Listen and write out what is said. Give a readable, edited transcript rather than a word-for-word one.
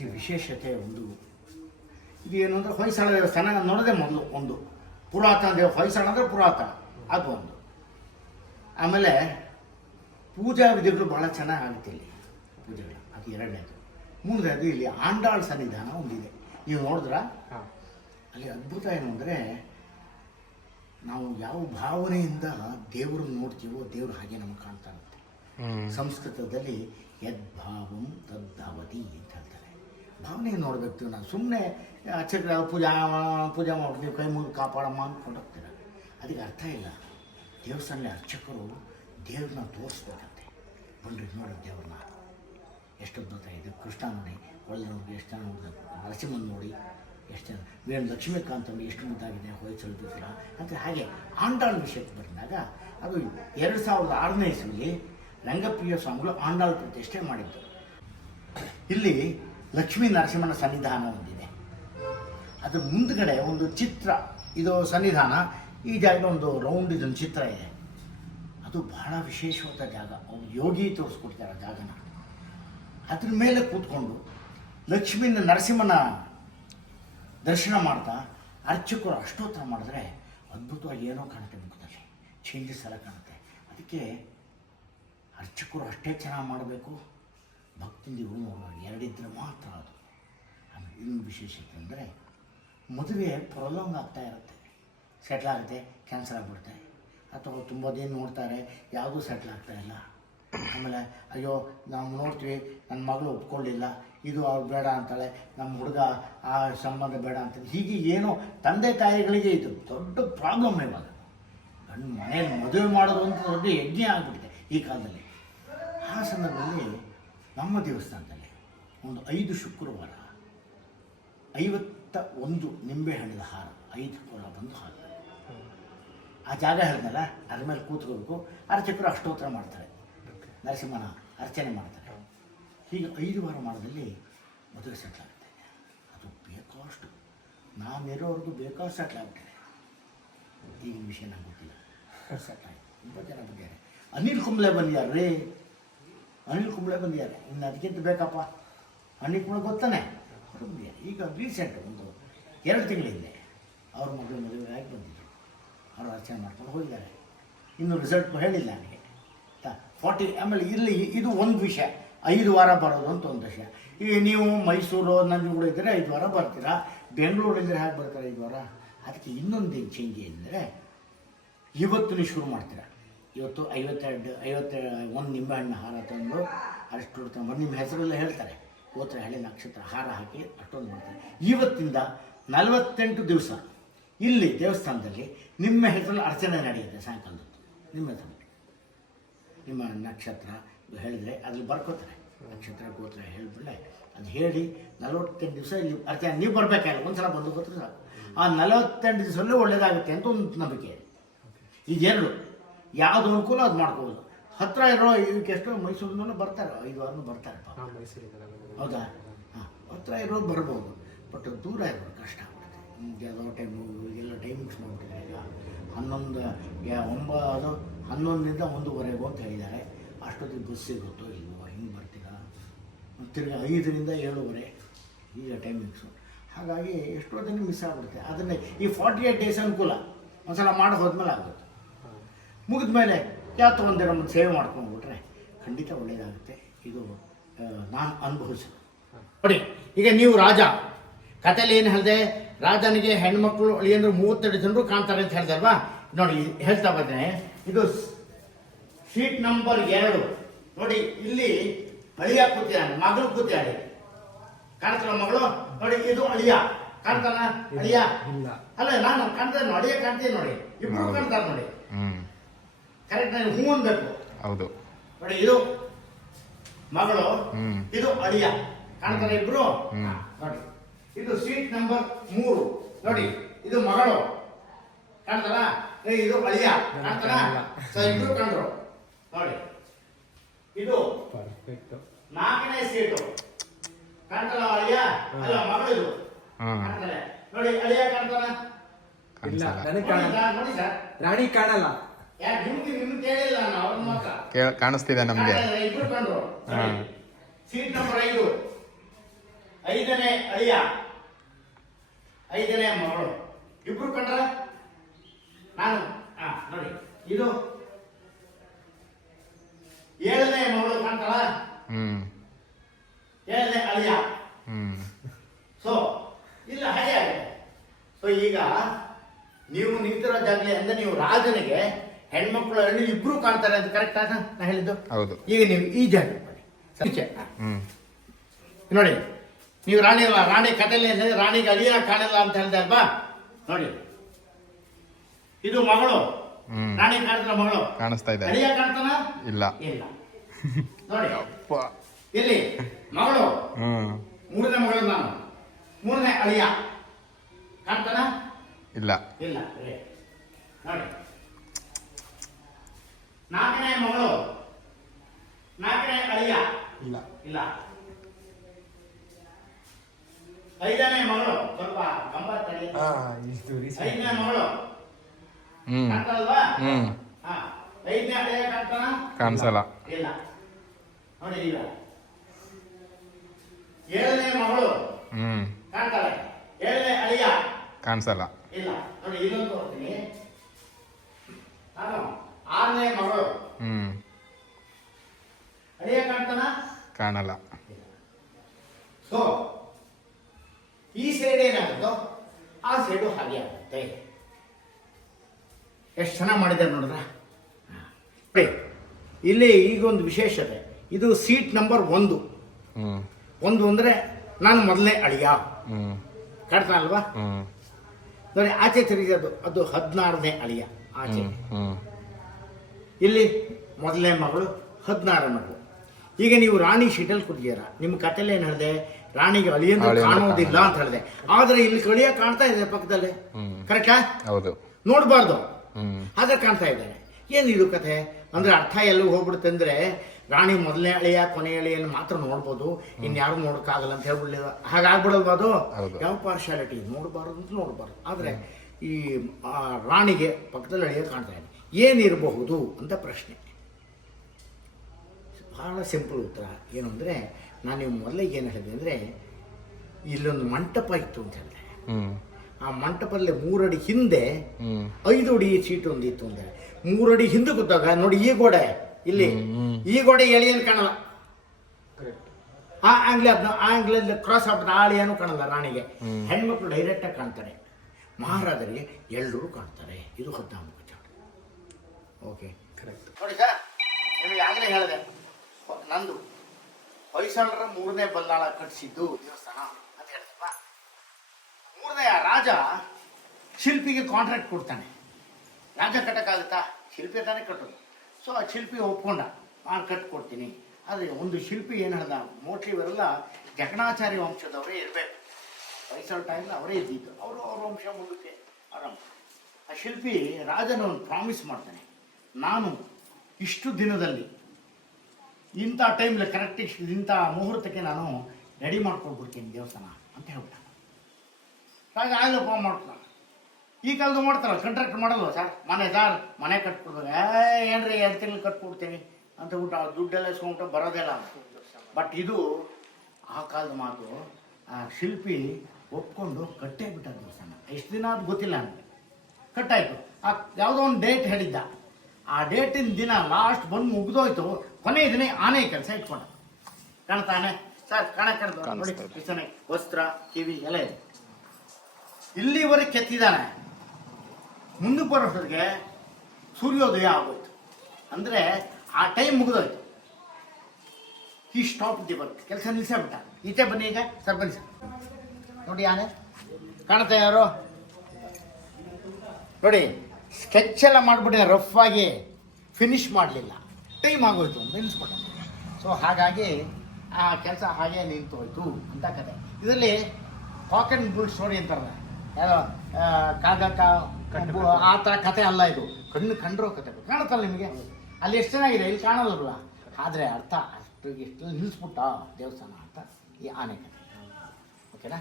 ಇಲ್ಲಿ ವಿಶೇಷತೆ ಒಂದು ಇದು ಏನು ಅಂದರೆ ಹೊಯ್ಸಳ ದೇವಸ್ಥಾನ ನೋಡೋದೇ ಮೊದಲು ಒಂದು ಪುರಾತನ ಹೊಯ್ಸಳ ಅಂದರೆ ಪುರಾತನ ಅದು ಒಂದು. ಆಮೇಲೆ ಪೂಜಾ ವಿಧಿಗಳು ಭಾಳ ಚೆನ್ನಾಗಿ ಆಗುತ್ತೆ ಇಲ್ಲಿ ಪೂಜೆಗಳು, ಅದು ಎರಡನೇದು. ಮೂರನೇದು ಇಲ್ಲಿ ಆಂಡಾಳ್ ಸನ್ನಿಧಾನ ಒಂದಿದೆ, ನೀವು ನೋಡಿದ್ರ ಅಲ್ಲಿ ಅದ್ಭುತ ಏನು ಅಂದರೆ ನಾವು ಯಾವ ಭಾವನೆಯಿಂದ ದೇವ್ರನ್ನ ನೋಡ್ತೀವೋ ದೇವ್ರು ಹಾಗೆ ನಮಗೆ ಕಾಣ್ತಾ ಇರುತ್ತೆ. ಸಂಸ್ಕೃತದಲ್ಲಿ ಯದ್ಭಾವಂ ತದ್ಭವತಿ ಅಂತ ಹೇಳ್ತಾರೆ. ಭಾವನೆ ನೋಡಬೇಕು. ನಾವು ಸುಮ್ಮನೆ ಅರ್ಚಕರ ಪೂಜೆ ಮಾಡ್ತೀವಿ, ಕೈ ಮುಗಿದು ಕಾಪಾಡಮ್ಮ ಅಂದ್ಕೊಂಡು ಹೋಗ್ತೀರ, ಅದಕ್ಕೆ ಅರ್ಥ ಇಲ್ಲ. ದೇವಸ್ಥಾನದಲ್ಲಿ ಅರ್ಚಕರು ದೇವ್ರನ್ನ ತೋರಿಸ್ಬೇಕಂತೆ. ಬನ್ರಿ ನೋಡಿ ದೇವ್ರನ್ನ ಎಷ್ಟು ಅದ್ಭುತ ಇದೆ. ಕೃಷ್ಣ ನೋಡಿ, ಒಳ್ಳೆ ನೋಡಿ ಎಷ್ಟು ಜನ ನೋಡಬೇಕು, ನರಸಿಂಹನ್ ನೋಡಿ ಎಷ್ಟು ಜನ, ವೇಣು ಲಕ್ಷ್ಮೀಕಾಂತ್ ನೋಡಿ ಎಷ್ಟು ಮುದ್ದಾಗಿದೆ ಹೊಯ್ಸಳ ದೇವಸ್ಥಾನ ಅಂತ. ಹಾಗೆ ಆಂಡಾಳ್ ವಿಷಯಕ್ಕೆ ಬಂದಾಗ ಅದು 2006ನೇ ಇಸ್ವಿಲಿ ರಂಗಪ್ರಿಯ ಸ್ವಾಮಿಗಳು ಆಂಡಾಳ್ ಪ್ರತಿಷ್ಠೆ ಮಾಡಿದ್ದು. ಇಲ್ಲಿ ಲಕ್ಷ್ಮೀ ನರಸಿಂಹನ ಸನ್ನಿಧಾನ ಒಂದಿದೆ, ಅದು ಮುಂದ್ಗಡೆ ಒಂದು ಚಿತ್ರ, ಇದು ಸನ್ನಿಧಾನ, ಈ ಜಾಗ ಒಂದು ರೌಂಡ್ ಇದೊಂದು ಚಿತ್ರ ಇದೆ. ಅದು ಬಹಳ ವಿಶೇಷವಾದ ಜಾಗ. ಅವ್ರು ಯೋಗಿ ತೋರಿಸ್ಕೊಡ್ತಾರೆ ಆ ಜಾಗನ. ಅದ್ರ ಮೇಲೆ ಕೂತ್ಕೊಂಡು ಲಕ್ಷ್ಮೀನ ನರಸಿಂಹನ ದರ್ಶನ ಮಾಡ್ತಾ ಅರ್ಚಕರು ಅಷ್ಟೋತ್ತರ ಮಾಡಿದ್ರೆ ಅದ್ಭುತವಾಗಿ ಏನೋ ಕಾಣುತ್ತೆ, ಮುಖದಲ್ಲಿ ಚೇಂಜಸ್ ಎಲ್ಲ ಕಾಣುತ್ತೆ. ಅದಕ್ಕೆ ಅರ್ಚಕರು ಅಷ್ಟೇ ಚೆನ್ನಾಗಿ ಮಾಡಬೇಕು, ಭಕ್ತಿಯಿಂದ ಇವರು ನೋಡೋದು ಎರಡಿದ್ರೆ ಮಾತ್ರ ಅದು. ಆಮೇಲೆ ಇನ್ನೊಂದು ವಿಶೇಷತೆ ಅಂದರೆ ಮದುವೆ ಪ್ರೊಲಾಂಗ್ ಆಗ್ತಾ ಇರುತ್ತೆ, ಸೆಟ್ಲ್ ಆಗುತ್ತೆ, ಕ್ಯಾನ್ಸಲ್ ಆಗಿಬಿಡುತ್ತೆ, ಅಥವಾ ತುಂಬ ದಿನ ನೋಡ್ತಾರೆ ಯಾವುದೂ ಸೆಟ್ಲ್ ಆಗ್ತಾಯಿಲ್ಲ. ಆಮೇಲೆ ಅಯ್ಯೋ ನಾವು ನೋಡ್ತೀವಿ ನನ್ನ ಮಗಳು ಒಪ್ಕೊಳ್ಳಿಲ್ಲ, ಇದು ಅವ್ರು ಬೇಡ ಅಂತಾಳೆ, ನಮ್ಮ ಹುಡುಗ ಆ ಸಂಬಂಧ ಬೇಡ ಅಂತಾಳೆ. ಹೀಗೆ ಏನೋ ತಂದೆ ತಾಯಿಗಳಿಗೆ ಇದು ದೊಡ್ಡ ಪ್ರಾಬ್ಲಮ್. ಇವಾಗ ಗಂಡು ಮನೇಲಿ ಮದುವೆ ಮಾಡೋದು ಅಂತ ದೊಡ್ಡ ಯಜ್ಞ ಆಗಿಬಿಟ್ಟಿದೆ ಈ ಕಾಲದಲ್ಲಿ. ಆ ಸಂದರ್ಭದಲ್ಲಿ ನಮ್ಮ ದೇವಸ್ಥಾನದಲ್ಲಿ ಒಂದು 5 ಶುಕ್ರವಾರ 51 ನಿಂಬೆಹಣ್ಣಿನ ಹಾರ 5 ಕೊಳ ಬಂದು ಹಾಲು. ಆ ಜಾಗ ಹೇಳಿದ್ನಲ್ಲ, ಅದ್ರ ಮೇಲೆ ಕೂತ್ಕೋಬೇಕು. ಅರ್ಚಕರು ಅಷ್ಟೋತ್ತರ ಮಾಡ್ತಾರೆ, ನರಸಿಂಹನ ಅರ್ಚನೆ ಮಾಡ್ತಾರೆ. ಹೀಗೆ 5 ವಾರ ಮಾಡೋದಲ್ಲಿ ಮದುವೆ ಸೆಟ್ಲ್ ಆಗುತ್ತೆ. ಅದು ಬೇಕಾಷ್ಟು ನಾನಿರೋರ್ಗೂ ಬೇಕಾಷ್ಟು ಸೆಟ್ಲ್ ಆಗ್ಬಿಟ್ಟಿದೆ. ಈಗಿನ ವಿಷಯ ನಂಗೆ ಗೊತ್ತಿಲ್ಲ, ಸೆಟ್ಲ್ ಆಗಿ ತುಂಬ ಜನ ಬಂದಿದ್ದಾರೆ. ಅನಿಲ್ ಕುಂಬ್ಳೆ ಬಂದಿದ್ದಾರೆ ರೀ, ಅನಿಲ್ ಕುಂಬ್ಳೆ ಬಂದಿದ್ದಾರೆ. ಇನ್ನು ಅದಕ್ಕಿಂತ ಬೇಕಪ್ಪ, ಅನಿಲ್ ಕುಂಬ್ಳೆ ಗೊತ್ತಾನೆ ಅವರು ಬಂದಿದ್ದಾರೆ. ಈಗ ರೀಸೆಂಟ್ ಒಂದು 2 ತಿಂಗಳ ಹಿಂದೆ ಅವ್ರ ಮಗಳು ಮದುವೆ ಆಗಿ ಬಂದಿದ್ದರು. ಅವರು ಅರ್ಚನೆ ಮಾಡ್ಕೊಂಡು ಹೋಗಿದ್ದಾರೆ. ಇನ್ನೂ ರಿಸಲ್ಟ್ ಹೇಳಿಲ್ಲ ನನಗೆ 40. ಆಮೇಲೆ ಇಲ್ಲಿ ಇದು ಒಂದು ವಿಷಯ, 5 ವಾರ ಬರೋದು ಅಂತ ಒಂದು ವಿಷಯ. ಈಗ ನೀವು ಮೈಸೂರು ನಂಜನಗೂಡು ಇದ್ದರೆ 5 ವಾರ ಬರ್ತೀರಾ, ಬೆಂಗಳೂರಿದ್ರೆ ಹೇಗೆ ಬರ್ತಾರೆ 5 ವಾರ? ಅದಕ್ಕೆ ಇನ್ನೊಂದು ಚೇಂಜ್ ಏನಂದರೆ ಇವತ್ತು ನೀವು ಶುರು ಮಾಡ್ತೀರಾ. ಇವತ್ತು 51 ನಿಂಬೆಹಣ್ಣು ಹಾರ ತಂದು ಅಷ್ಟು ನಿಮ್ಮ ಹೆಸರೆಲ್ಲ ಹೇಳ್ತಾರೆ, ಗೋತ್ರ ಹೇಳಿ ನಕ್ಷತ್ರ ಹಾರ ಹಾಕಿ ಅಷ್ಟೊಂದು ಮಾಡ್ತಾರೆ. ಇವತ್ತಿಂದ 48 ದಿವಸ ಇಲ್ಲಿ ದೇವಸ್ಥಾನದಲ್ಲಿ ನಿಮ್ಮ ಹೆಸರಲ್ಲಿ ಅರ್ಚನೆ ನಡೆಯುತ್ತೆ. ಸಾಯಂಕಾಲದತ್ತು ನಿಮ್ಮ ಹೆಸರು, ನಿಮ್ಮ ನಕ್ಷತ್ರ ಹೇಳಿದರೆ ಅದ್ರಲ್ಲಿ ಬರ್ಕೋತಾರೆ, ನಕ್ಷತ್ರ ಗೋತ್ರ ಹೇಳಿಬಿಡಲೆ ಅದು ಹೇಳಿ 48 ದಿವಸ ಇಲ್ಲಿ ಅರ್ಚನೆ. ನೀವು ಬರಬೇಕಾಗಿಲ್ಲ, ಒಂದು ಸಲ ಬಂದು ಗೊತ್ತಿಲ್ಲ ಸಾಕು. ಆ 48 ದಿವಸದಲ್ಲೇ ಒಳ್ಳೇದಾಗುತ್ತೆ ಅಂತ ಒಂದು ನಂಬಿಕೆ. ಇದೆರಡು ಯಾವುದು ಅನುಕೂಲ ಅದು ಮಾಡ್ಕೋಬೋದು. ಹತ್ತಿರ ಇರೋ ಇದಕ್ಕೆ ಎಷ್ಟು ಮೈಸೂರಿನೂ ಬರ್ತಾರೆ, 5 ವಾರನೂ ಬರ್ತಾರೆ ಹೌದಾ? ಹಾಂ, ಹತ್ತಿರ ಇರೋರು ಬರ್ಬೋದು, ಬಟ್ ದೂರ ಇರೋರು ಕಷ್ಟ ಆಗ್ಬಿಡುತ್ತೆ. ಯಾವುದೋ ಟೈಮು ಎಲ್ಲ ಟೈಮಿಂಗ್ಸ್ ನೋಡ್ಬಿಟ್ಟಿದ್ದಾರೆ. ಈಗ 11ರಿಂದ 1:15 ಅಂತ ಹೇಳಿದ್ದಾರೆ. ಅಷ್ಟೊತ್ತಿಗೆ ಬಸ್ ಸಿಗುತ್ತೋ ಇಲ್ವೋ, ಹಿಂಗೆ ಬರ್ತೀರಾ? ತಿರ್ಗಿ 5ರಿಂದ 7:30 ಈಗ ಟೈಮಿಂಗ್ಸು. ಹಾಗಾಗಿ ಎಷ್ಟೋ ದಿನ ಮಿಸ್ ಆಗ್ಬಿಡುತ್ತೆ. ಅದನ್ನೇ ಈ 48 ಡೇಸ್ ಅನುಕೂಲ, ಒಂದು ಸಲ ಮಾಡಿ ಹೋದ್ಮೇಲೆ ಆಗುತ್ತೆ. ಮುಗಿದ ಮೇಲೆ ಯಾವತ್ತೋ ಒಂದೇ ನಮ್ಮನ್ನು ಸೇವೆ ಮಾಡ್ಕೊಂಡ್ಬಿಟ್ರೆ ಖಂಡಿತ ಒಳ್ಳೆಯದಾಗುತ್ತೆ. ಇದು ನಾನು ಅನುಭವಿಸೋದು ನೋಡಿ. ಈಗ ನೀವು ರಾಜ ಕಥೆಯಲ್ಲಿ ಏನು ಹೇಳಿದೆ, ರಾಜನಿಗೆ ಹೆಣ್ಮಕ್ಳು ಅಳಿಯಂದ್ರು 32 ಜನರು ಕಾಣ್ತಾರೆ ಅಂತ ಹೇಳ್ದೆ ಅಲ್ವಾ? ನೋಡಿ ಹೇಳ್ತಾ ಬಂದೆ, ಇದು ಶೀಟ್ ನಂಬರ್ 2 ನೋಡಿ. ಇಲ್ಲಿ ಅಳಿಯ ಕೂತಿದ್ದಾನೆ, ಮಗಳು ಕೂತಿದ್ದಾಳೆ, ಕಾಣ್ತಾನ ಮಗಳು ನೋಡಿ. ಇದು ಅಳಿಯ ಕಾಣ್ತಾನ, ಅಳಿಯ ಅಲ್ಲ, ನಾನು ಕಾಣ್ತೇನೆ, ಅಳಿಯ ಕಾಣ್ತೀನಿ ನೋಡಿ, ಇಬ್ರು ಕಾಣ್ತಾರೆ ನೋಡಿ. ಕರೆಕ್ಟ್, ನಾನು ಹೂ ಅನ್ಬೇಕು. ಹೌದು ನೋಡಿ, ಇದು ಮಗಳು, ಇದು ಅಳಿಯ, ಕಾಣ್ತಾರೆ ಇಬ್ರು ನೋಡಿ. ಇದು ಸೀಟ್ ನಂಬರ್ 3 ನೋಡಿ. ಇದು ಮಗಳು ಕಾಣ್ತಾರ, ಇದು ಅಳಿಯ ಕಾಣ್ತಾರ, ಇಬ್ರು ಕಂಡ್ರು ನೋಡಿ. ಇದು 4ನೇ ಸೀಟು ಕಾಣ್ತಲ್ಲ, ಅಳಿಯ ಅಲ್ಲ ಮಗಳು, ಇದು ಕಾಣ್ತಾರೆ ನೋಡಿ. ಅಳಿಯ ಕಾಣ್ತಾರ? ಇಲ್ಲ, ನೋಡಿ ಸರ್, ರಾಣಿ ಕಾಣಲ್ಲ. ಕಾಣಿಸ್ತಿದೆ ನಮ್ಗೆ. ಇಬ್ರು ಕಂಡ್ರು. ಸೀಟ್ ನಂಬರ್ 5 5ನೇ ಅಳಿಯ 5ನೇ ಮಗಳು ಇಬ್ರು ಕಂಡ್ರ ನಾನು ನೋಡಿ ಇದು 7ನೇ ಮಗಳು ಕಾಣ್ತಲ್ಲ 7ನೇ ಅಳಿಯ ಸೊ ಇಲ್ಲ ಹಾಗೆ ಆಗಿದೆ. ಸೊ ಈಗ ನೀವು ನಿಂತಿರೋ ಜಾಗಲಿ ಅಂದ್ರೆ ನೀವು ರಾಜನಿಗೆ ಹೆಣ್ಮಕ್ಳು ಹೆಣ್ಣು ಇಬ್ರು ಕಾಣ್ತಾರೆ ಅಂತ ಕರೆಕ್ಟ್ ಆಗ ನಾ ಹೇಳಿದ್ದು. ಹೌದು. ಈಗ ನೀವು ಈ ಜಾಗ ನೋಡಿ, ನೀವು ರಾಣಿ ಅಲ್ಲ, ರಾಣಿ ಕಥೆಯಲ್ಲಿ ರಾಣಿಗೆ ಅಳಿಯ ಕಾಣಿಲ್ಲ ಅಂತ ಹೇಳಿದೆ ಅಲ್ವಾ? ನೋಡಿ ಇದು ಮಗಳು, ರಾಣಿ ಕಾಣಿದ್ರೆ ಮಗಳು ಕಾಣಿಸ್ತಾ ಇದೆ. ಅಳಿಯ ಕಾಣ್ತಾನ? ಇಲ್ಲ ಇಲ್ಲ. ನೋಡಿ ಇಲ್ಲಿ ಮಗಳು, 3ನೇ ಮಗಳು ನಾನು, 3ನೇ ಅಳಿಯ ಕಾಣ್ತಾನ? ಇಲ್ಲ ಇಲ್ಲ. ನೋಡಿ 4ನೇ ಮಗಳು, 4ನೇ ಅಳಿಯ ಇಲ್ಲ ಇಲ್ಲ. 5ನೇ ಮಗಳು ಸ್ವಲ್ಪ ಗಂಬತ್ತಡಿ, 5ನೇ ಮಗಳು ಕಾಣ್ತಲ್ವಾ? 5ನೇ ಅಳಿಯ ಕಾಣ್ತಾನ? ಕಾಣಿಸಲ್ಲ. ಇಲ್ಲ. ನೋಡಿ ಈಗ 7ನೇ ಮಗಳು ಕಾಣ್ತಾಳೆ, 7ನೇ ಅಳಿಯ ಕಾಣಿಸಲ್ಲ. ಇಲ್ಲ. ನೋಡಿ ಇಲ್ಲೊಂದು ತೋರ್ತೀನಿ ನಾನು, 6ನೇ ಮಗಳು ಅಳಿಯ ಕಾಣ್ತಾನ? ಕಾಣಲ್ಲ. ಸೊ ಈ ಸೈಡ್ ಏನಾಗುತ್ತೋ ಆ ಸೈಡು ಹಾಗೆ ಆಗುತ್ತೆ. ಎಷ್ಟು ಚೆನ್ನಾಗಿ ಮಾಡಿದ್ದಾರೆ ನೋಡಿದ್ರ. ಇಲ್ಲಿ ಈಗ ಒಂದು ವಿಶೇಷತೆ, ಇದು ಸೀಟ್ ನಂಬರ್ 1. 1 ಅಂದ್ರೆ ನಾನು ಮೊದಲನೇ ಅಳಿಯ ಕಾಣ್ತಾನಲ್ವಾ? ನೋಡಿ ಆಚೆ ತಿರುಗಿರೋದು ಅದು 16ನೇ ಅಳಿಯ ಆಚೆ. ಇಲ್ಲಿ ಮೊದಲನೇ ಮಗಳು 16ನೇ ಮಗಳು. ಈಗ ನೀವು ರಾಣಿ ಶೀಟಲ್ಲಿ ಕೂತಿದ್ದೀರಾ, ನಿಮ್ಮ ಕಥೆಯಲ್ಲಿ ಏನು ಹೇಳಿದೆ? ರಾಣಿಗೆ ಅಳಿಯನ್ನು ಕಾಣೋದಿಲ್ಲ ಅಂತ ಹೇಳಿದೆ. ಆದ್ರೆ ಇಲ್ಲಿ ಅಳಿಯ ಕಾಣ್ತಾ ಇದೆ ಪಕ್ಕದಲ್ಲಿ, ಕರೆಕ್ಟಾ? ಹೌದು. ನೋಡ್ಬಾರ್ದು, ಆದ್ರೆ ಕಾಣ್ತಾ ಇದ್ದಾರೆ. ಏನಿದು ಕಥೆ ಅಂದ್ರೆ ಅರ್ಥ ಎಲ್ಲೂ ಹೋಗ್ಬಿಡುತ್ತೆ ಅಂದ್ರೆ ರಾಣಿ ಮೊದಲನೇ ಅಳಿಯ ಕೊನೆಯ ಅಳಿಯನ್ನು ಮಾತ್ರ ನೋಡ್ಬೋದು, ಇನ್ಯಾರು ನೋಡಕ್ಕಾಗಲ್ಲ ಅಂತ ಹೇಳ್ಬಿಡ್ಲಿಲ್ಲ. ಹಾಗಾಗ್ಬಿಡಲ್ವಾ ಅದು? ಯಾವ ಪಾರ್ಶಾಲಿಟಿ ನೋಡಬಾರ್ದು ಅಂತ ನೋಡಬಾರ್ದು. ಆದ್ರೆ ಈ ರಾಣಿಗೆ ಪಕ್ಕದಲ್ಲಿ ಅಳಿಯ ಕಾಣ್ತಾ ಇದೆ, ಏನಿರಬಹುದು ಅಂತ ಪ್ರಶ್ನೆ. ಬಹಳ ಸಿಂಪಲ್ ಉತ್ತರ ಏನು ಅಂದರೆ, ನಾನು ನೀವು ಮೊದಲಿಗೆ ಏನು ಹೇಳಿದೆ ಅಂದರೆ, ಇಲ್ಲೊಂದು ಮಂಟಪ ಇತ್ತು ಅಂತ ಹೇಳಿದೆ. ಆ ಮಂಟಪದಲ್ಲಿ 3 ಅಡಿ ಹಿಂದೆ 5 ಅಡಿ ಸೀಟ್ ಒಂದಿತ್ತು ಅಂದರೆ, 3 ಅಡಿ ಹಿಂದೆ ಕೂತಾಗ ನೋಡಿ ಈ ಗೋಡೆ, ಇಲ್ಲಿ ಈ ಗೋಡೆ ಎಳೆಯನ್ನು ಕಾಣಲ್ಲ. ಆ ಆಂಗ್ಲಲ್ಲಿ ಕ್ರಾಸ್ ಆಗ್ಬಿಟ್ಟು ಆ ಅಳಿಯನ್ನು ಕಾಣಲ್ಲ ರಾಣಿಗೆ. ಹೆಣ್ಮಕ್ಳು ಡೈರೆಕ್ಟಾಗಿ ಕಾಣ್ತಾರೆ, ಮಹಾರಾಜರಿಗೆ ಎಲ್ಲರೂ ಕಾಣ್ತಾರೆ. ಇದು 14 ಚಾರ್ಟ್. Okay, correct. ನೋಡಿ ಸರ್, ನಿಮಗೆ ಆಗಲೇ ಹೇಳಿದೆ, ನಂದು ಹೊಯ್ಸಳರ 3ನೇ ಬಲ್ಲಾಳ ಕಟ್ಟಿಸಿದ್ದು ದೇವಸ್ಥಾನ ಅಂತ ಹೇಳಿದಪ್ಪ. 3ನೇ ರಾಜ ಶಿಲ್ಪಿಗೆ ಕಾಂಟ್ರಾಕ್ಟ್ ಕೊಡ್ತಾನೆ. ರಾಜ ಕಟ್ಟಕ್ಕಾಗುತ್ತಾ? ಶಿಲ್ಪಿ ತಾನೇ ಕಟ್ಟೋದು. ಸೊ ಆ ಶಿಲ್ಪಿ ಒಪ್ಕೊಂಡ, ನಾನು ಕಟ್ಕೊಡ್ತೀನಿ. ಆದರೆ ಒಂದು ಶಿಲ್ಪಿ ಏನು ಹೇಳ್ದ, ಮೋಸ್ಟ್ಲಿ ಇವರೆಲ್ಲ ಜಕಣಾಚಾರ್ಯ ವಂಶದವರೇ ಇರಬೇಕು. ಹೊಯ್ಸಳ ಟೈಮಲ್ಲಿ ಅವರೇ ಇದ್ದಿದ್ದು, ಅವ್ರ ವಂಶ ಮುಂದಕ್ಕೆ ಆರಾಮ. ಆ ಶಿಲ್ಪಿ ರಾಜನ ಒಂದು ಪ್ರಾಮಿಸ್ ಮಾಡ್ತಾನೆ, ನಾನು ಇಷ್ಟು ದಿನದಲ್ಲಿ ಇಂಥ ಟೈಮ್ಲಿ ಕರೆಕ್ಟಿಗೆ ಇಂಥ ಮುಹೂರ್ತಕ್ಕೆ ನಾನು ರೆಡಿ ಮಾಡ್ಕೊಡ್ಬಿಡ್ತೀನಿ ದೇವಸ್ಥಾನ ಅಂತ ಹೇಳ್ಬಿಟ್ಟ. ಹಾಗೆ ಆಗಲಪ್ಪ ಮಾಡ್ತಾನೆ. ಈ ಕಾಲದ ಮಾಡ್ತಾರಲ್ಲ, ಕಾಂಟ್ರಾಕ್ಟ್ ಮಾಡಲ್ವ ಸರ್, ಮನೆ ಕಟ್ಕೊಡ್ಬೇಕು, ಏನ್ರಿ 2 ತಿಂಗಳು ಕಟ್ಕೊಡ್ತೀನಿ ಅಂತ ಊಟ ದುಡ್ಡೆಲ್ಲ ಇಸ್ಕೊಂಡ್ಬಿಟ್ಟು ಬರೋದಿಲ್ಲ. ಬಟ್ ಇದು ಆ ಕಾಲದ ಮಾತು. ಆ ಶಿಲ್ಪಿ ಒಪ್ಕೊಂಡು ಕಟ್ಟೇ ಬಿಟ್ಟ ದೇವಸ್ಥಾನ. ಎಷ್ಟು ದಿನ ಅದು ಗೊತ್ತಿಲ್ಲ ನನಗೆ, ಕಟ್ಟಾಯಿತು. ಆ ಯಾವುದೋ ಒಂದು ಡೇಟ್ ಹೇಳಿದ್ದ, ಆ ಡೇಟಿನ ದಿನ ಲಾಸ್ಟ್ ಬಂದು ಮುಗಿದೋಯ್ತು. ಕೊನೆಯ ದಿನ ಆನೆ ಕೆಲಸ ಇಟ್ಕೊಂಡ. ಕಾಣ್ತಾನೆ ಸರ್? ಕಾಣ್ದು ನೋಡಿ, ಚೆನ್ನಾಗಿ ವಸ್ತ್ರ, ಕಿವಿ ಎಲ್ಲ ಇದೆ. ಇಲ್ಲಿವರೆಗೆ ಕೆತ್ತಿದ್ದಾನೆ. ಮುಂದಕ್ಕೆ ಬರೋಷ್ಟಿಗೆ ಸೂರ್ಯೋದಯ ಆಗೋಯ್ತು. ಅಂದರೆ ಆ ಟೈಮ್ ಮುಗಿದೋಯ್ತು. ಈ ಸ್ಟಾಪ್ ದಿ ವರ್ಕ್, ಕೆಲಸ ನಿಲ್ಲಿಸ್ಬಿಟ್ಟ. ಈಚೆ ಬನ್ನಿ ಈಗ ಸರ್, ಬನ್ನಿ ಸರ್. ನೋಡಿ ಆನೆ ಕಾಣ್ತಾ ಯಾರು? ನೋಡಿ ಸ್ಕೆಚ್ ಎಲ್ಲ ಮಾಡಿಬಿಟ್ಟೆ, ರಫ್ ಆಗಿ ಫಿನಿಶ್ ಮಾಡಲಿಲ್ಲ, ಟೈಮ್ ಆಗೋಯ್ತು, ನಿಲ್ಲಿಸ್ಬಿಟ್ಟ. ಸೊ ಹಾಗಾಗಿ ಆ ಕೆಲಸ ಹಾಗೆ ನಿಂತು ಹೋಯ್ತು ಅಂತ ಕತೆ. ಇದರಲ್ಲಿ ಕಾಕ್ ಆ್ಯಂಡ್ ಬುಲ್ ಸ್ಟೋರಿ ಅಂತಾರಲ್ಲ, ಯಾರೋ ಆ ಥರ ಕತೆ ಅಲ್ಲ ಇದು. ಕಂಡ್ರೋ ಕತೆ ಕಾಣುತ್ತಲ್ಲ ನಿಮಗೆ. ಅಲ್ಲಿ ಎಷ್ಟು ಚೆನ್ನಾಗಿದೆ, ಇಲ್ಲಿ ಕಾಣೋದಲ್ವ. ಆದರೆ ಅರ್ಥ ಅಷ್ಟು ಎಷ್ಟು ನಿಲ್ಲಿಸ್ಬಿಟ್ಟ ದೇವಸ್ಥಾನ ಅಂತ ಈ ಆನೆ ಕತೆ. ಓಕೆನಾ?